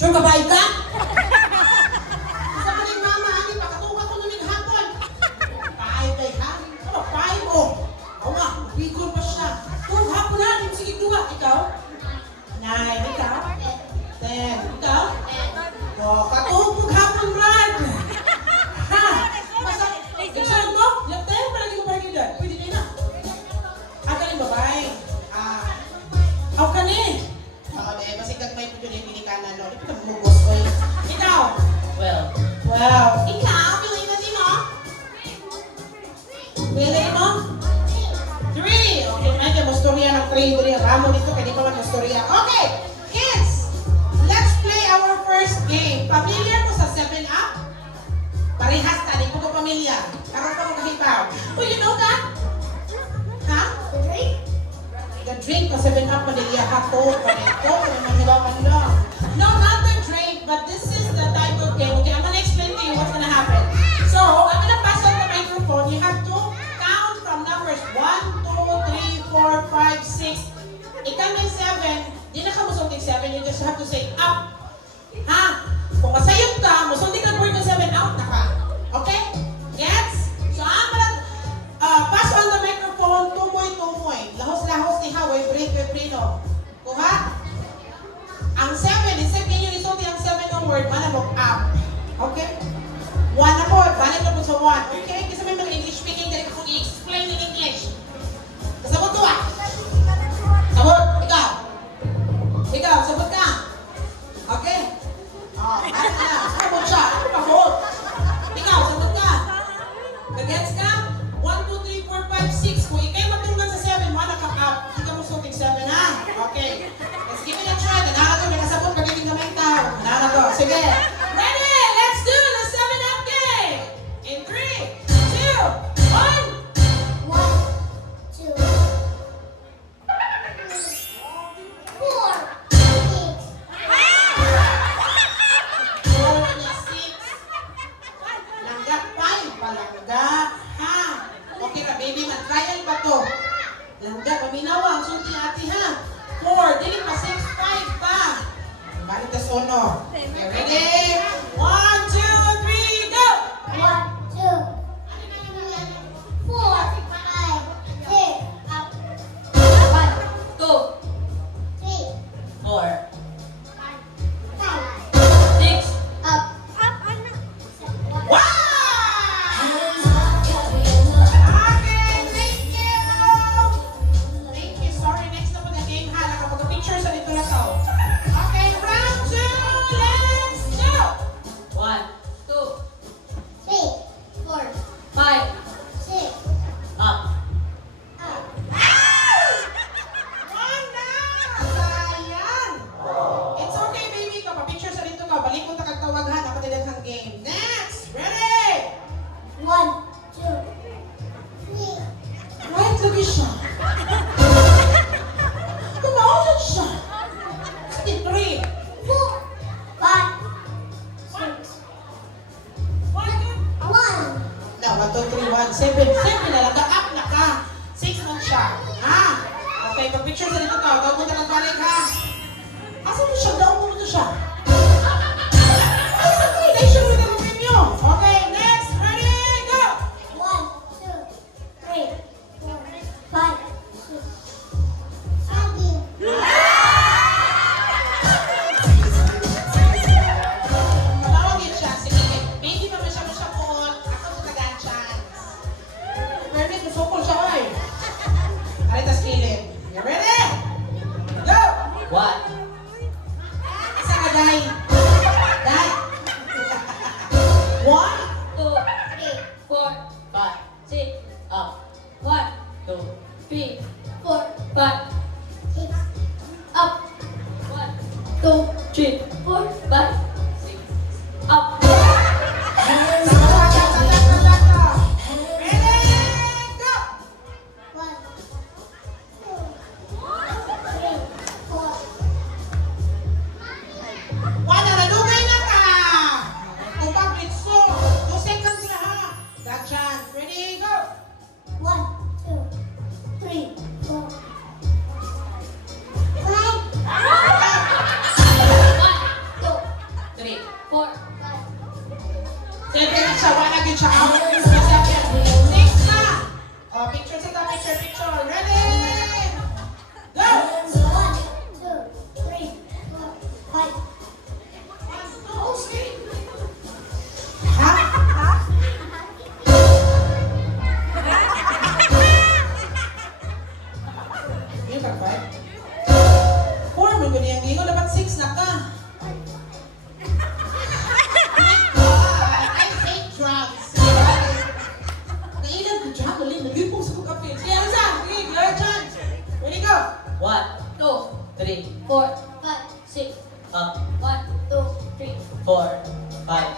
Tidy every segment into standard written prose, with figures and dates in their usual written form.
Sure babae ka? Sa kaling mama, ani, pakatuka ko namin hapon. Paay kay ha? Ano, paay mo? Oo nga, bigol pa siya. Kung hapon na, sige duha. Ikaw? 9, ikaw? 10, ikaw? O, katupog hapon, Brad. Ha? Basta, exam mo? Yung 10, palagi ko parang yun. Pwede din na. Kaling babae. Aw ka ni? Oo, masigag may pwede yung pinikanan, no? Di pa mugos, oy. Ikaw? Well, ikaw, piliin na din, no? Piliin mo? 3. Okay, may ka mastorya ng 3. Dili, ramo dito, kaya di pa man mastorya. Okay, kids! Let's play our first game. Familiar mo sa 7-Up? Parehas ta, di ko pamilya. Karoon pa ko kahibaw. Oh, you know that? Ha? The drink na 7-Up Manila Hato, Pareto, no, not the drink, but this is the type of game. Okay, I'm gonna explain to you what's gonna happen. So, I'm gonna pass out the microphone. You have to count from numbers 1, 2, 3, 4, 5, 6. Ikaw may 7. Di na ka musulting 7. You just have to say up. Ha? Kung masayot ka, musulting ka word ng 7 out na ka. Okay? Gets? So, I'm gonna pass on the microphone. Tumoy. Lahos-lahos ni Haway, break-prino. Kuha? Ang 7, instead ninyo isulti ang 7 ng word, manamok up. Okay? 1 na po, balik na po sa 1. Okay? Kasi may mga English speaking, dali ka kung i-explain in English. Kasabot ko ah. Sabot, ikaw. Ikaw, sabot ka. Okay? Ano na? Sabot siya. Ano pa po? Ikaw, sabot ka. Nag-gets ka? 1, 2, 3, 4, 5, 6. Kung ikay matunggan sa 7, wala ka up. Hindi ka mo sulting 7, ha? Okay. Let's give it a try. Nanaka to, may kasabot, pagiging gamay tao. Nanaka to. Sige. Ready? Let's do the 7-Up game. In 3, 2, 1. 4 na 6. Langga 5. Palangga. Ha? Okay ka, baby. Mag-trial ba to? Langga, paminawa. Ang sulti ate, ha? 4. Dili pa 6, 5 pa. Balik na sono. Okay, ready? 1, 2, 3, go! 1! Wow! Okay, thank you! Thank you. Sorry, next na po na game, ha? Nakapag-picture sa dito na to. Okay, round 2, let's go! 1, 2, 5, up. One na! Sayang! It's okay, baby. Kapag-picture sa dito ka, balikot na kagtawaghan. Ako din ang game. Next! Ready? Right, lagi siya. Kumaulit siya. Sige, 3. 1, 2, no, 1, 2, 3, 1, 7. 7 na lang. Up na ka. 6 lang siya. Ha? Okay, pag-picture sa dito ka. Huwag mo na nagbalik, ha? Asa mo siya? Daw mo siya. Asa mo? Nation mo na rin nyo. Okay, next. Ready? Go! Malawagin siya. Sige, baby pa man siya po. Ako sa tagaan chance. Permit, musukol siya, oy. Aritas kilid. You ready? Go! 1, Isa ka, Day. Day. 1, 2, 4, 5, 6, up. 1, 2, 3, 4, 5, up. 1, 2, 3, 4, 5, 6, up. Ready? Go! Wala, nalugay na ka! Tupag litso. 2 seconds na, ha? That chance. Ready? Go! 1, 2, 3, 4. up. 1, 2, 3, 4, 5,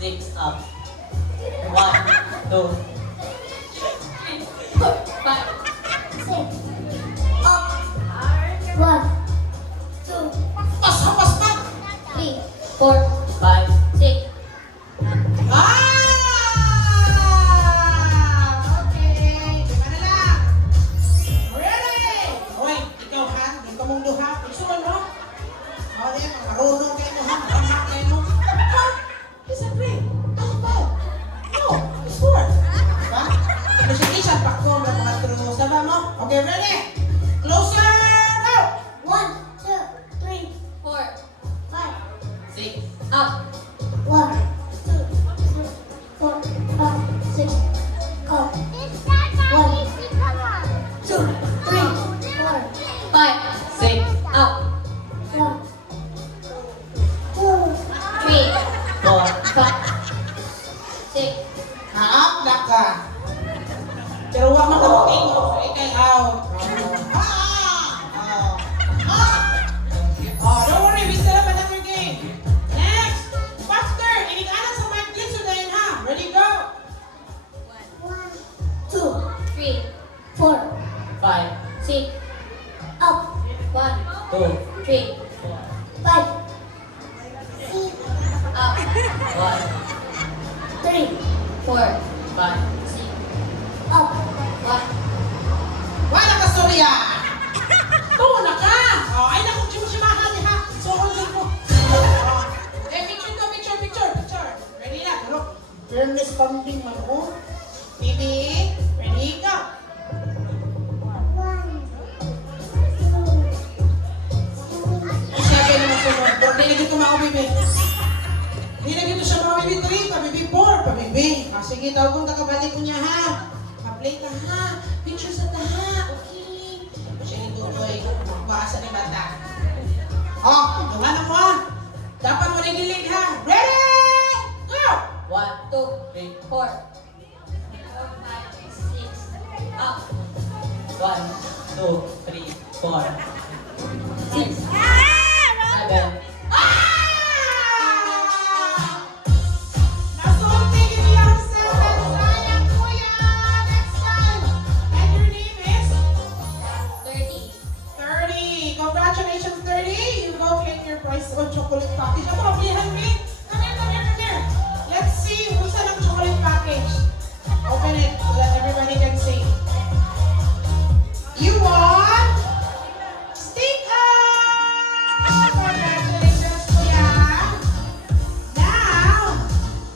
6, up. 1, 2, 4, 5, 6. up. 1, 2, Pas pa! 3, 4, 5, 6, Okay! Lima na lang! Ready! Hoy, ikaw ha? Dito mong duha. Gusto mo, no? O, di yan. Marunong kayo mo, ha? Makamak kayo mo. Ha? Disagree. Ano ba? No. It's four. Diba? Kasi isa pa ko ng mga true. Sama mo? Okay, ready? Closer! Go! 1, 2, 3, 4, 5. 6, up. 1, 2, 3, 4, 5, 6. Go. 1, 2, 3, 4, 5, 6, up. 1, 2, 3, 4, 5, 6, Haapda ka. Pero huwag makamuting mo. Ikay out. Oh, don't worry. We still have another game. Next. Faster. Inig-anak sa mic din. So dahil ha. Ready, go. 2, 3, 4, 5, 6, up. 1, 2, 3, 5, up. 1, 3, 4, 5, 6, up. 1, Wala ka, Surya. Tuna ka. Oh, ay naku, simahan niya ha. Sohon din mo. Oh. Eh, picture. Ready na. Pero, fairness pumping man mo. Baby, ready, go. 1, 2, Ay, siya kayo naman sunod. Hindi na dito mga bibi. Hindi na dito siya mga bibi 3, pabibi 4, pabibi. Ah, sige, tawag kong kakabalik ko niya ha. Ma-play ka ha. Picture sa taha. Okay. Siya ni Tuloy. Magbasa ni bata. Oh, gawa mo ha. Dapat mo na dilig ha. Ready? Go! 1, 2, 3, 4, 4, 5, 6, up. 1, 2, 3, 4, 6, 7, Nasulti yun lang sa sayang kuya. Next time. And your name is? 30, 30. Congratulations, 30. You go claim your prize on chocolate package. Ako, mablihan me. Come here. Let's see who's ang chocolate package. Open it so that everybody can see. You won sticker! Congratulations, kuya. Now,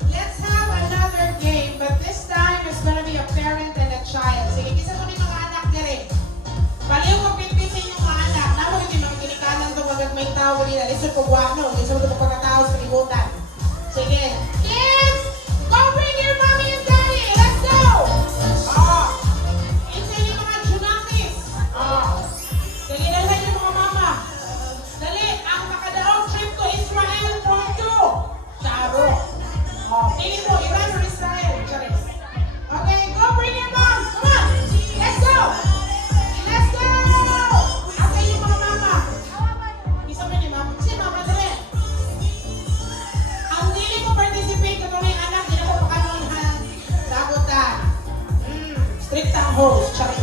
let's have another game. But this time, it's gonna be a parent and a child. Sige, kisa ko ni mga anak dire. Baliw ko pitpitin yung mga anak. Namo hindi mga kinikanan itong magagmay tao nila. Listen po guwano. Listen mo itong pagkatao sa kalibutan. Sige. Kids! Go bring your mommy and daddy! Let's go! Oh. Isa yung mga junakis. Oh. Sige, dalhan yung mga mama. Dali, ang makadaong trip to Israel from 2. Charo. Oh, pili mo, Iran or Israel? Charis. Okay, go bring your mom. Come on. Let's go. Let's go! Asa yung mga mama? Isa mo ni mama. Si mama dali. Ang dili ko participate ko ng anak, hindi na ko pakanon ha. Sagot ta. Strict ang host. Charis.